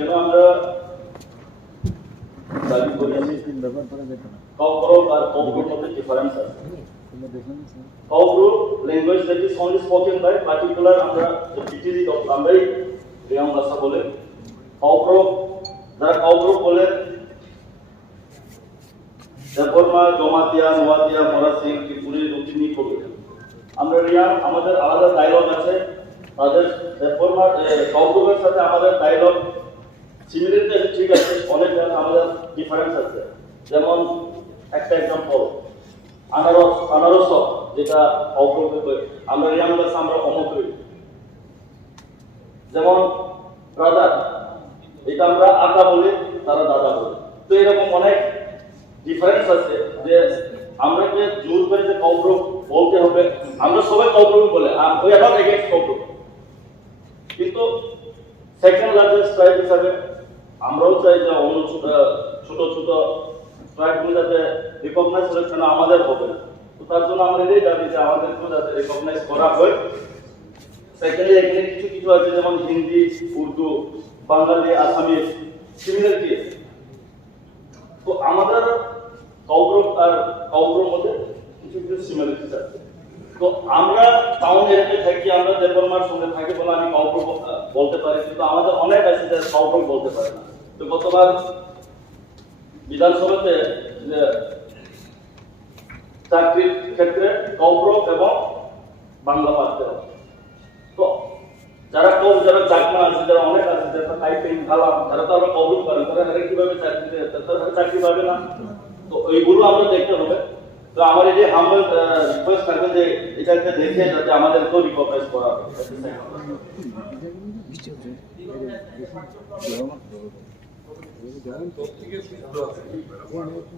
কেন আমরা দাবি করেছি কবর আর কবরের মধ্যে ডিফারেন্স আছে। কবর language that is only spoken by particular আমরা বিটিজি আমরাই রিয়াং ভাষা বলে। কবর যারা কবর বলে দেববর্মা জমাতিয়া নোয়াতিয়া ফরাসি ত্রিপুরী দক্ষিণী করবে। আমরা রিয়াং আমাদের আলাদা ডায়লগ আছে, তাদের দেববর্মার কবরের সাথে আমাদের ডায়লগ সিমিলারিটি ঠিক আছে, অনেক জায়গায় আমাদের ডিফারেন্স আছে। যেমন একটা এক্সাম্পল আনারস যেটা অগ্রগতি আমরা রিয়াং ভাষা আমরা অমকরি। যেমন ব্রাদার এটা আমরা আটা বলি, তারা দাদা বলে। তো এরকম অনেক ডিফারেন্স আছে যে আমরা যে জোর করে যে কবর বলতে হবে, আমরা সবাই কবর বলে ওই আবার এগেইনস্ট কবর, কিন্তু সেকেন্ড লার্জেস্ট ট্রাইব হিসাবে আমরাও চাই যে অন্য ছোট ছোট ট্রাইবগুলো যাতে রিকগনাইজ হলে কেন আমাদের হবে না। তো তার জন্য আমরা এটাই দাবি যে আমাদেরকেও যাতে রিকগনাইজ করা হয়। সেকেন্ডলি এখানে কিছু কিছু আছে যেমন হিন্দি, উর্দু, বাঙালি, আসামিজ সিমিলারিটি। তো আমাদের কবর আর কবরের মধ্যে কিছু কিছু সিমিলারিটিস আছে। তো আমরা টাউন এরিয়াতে থাকি, আমরা দেববর্মার সঙ্গে থাকি বলে আমি কবর বলতে পারি, কিন্তু আমাদের অনেক আছে যে কবর বলতে পারে না। তো গতবার বিধানসভাতে যে চাকরির ক্ষেত্রে কবর এবং বাংলা পাঠতে হবে। তো যারা চাকমা আছে, যারা অনেক আছে, যারা টাইপিং ভালো, যারা তো আমরা কবর করেন, তারা কিভাবে চাকরি পাবে না। তো ওইগুলো আমরা দেখতে হবে। তো আমার এই যে হাম্বল রিকোয়েস্ট থাকবে যে এটাকে দেখে যাতে আমাদেরকেও রিকগনাইজ করা হয়।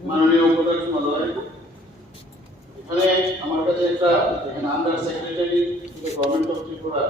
মাননীয় উপাধ্যক্ষ মহোদয়, এখানে আমার কাছে একটা under secretary government of Tripura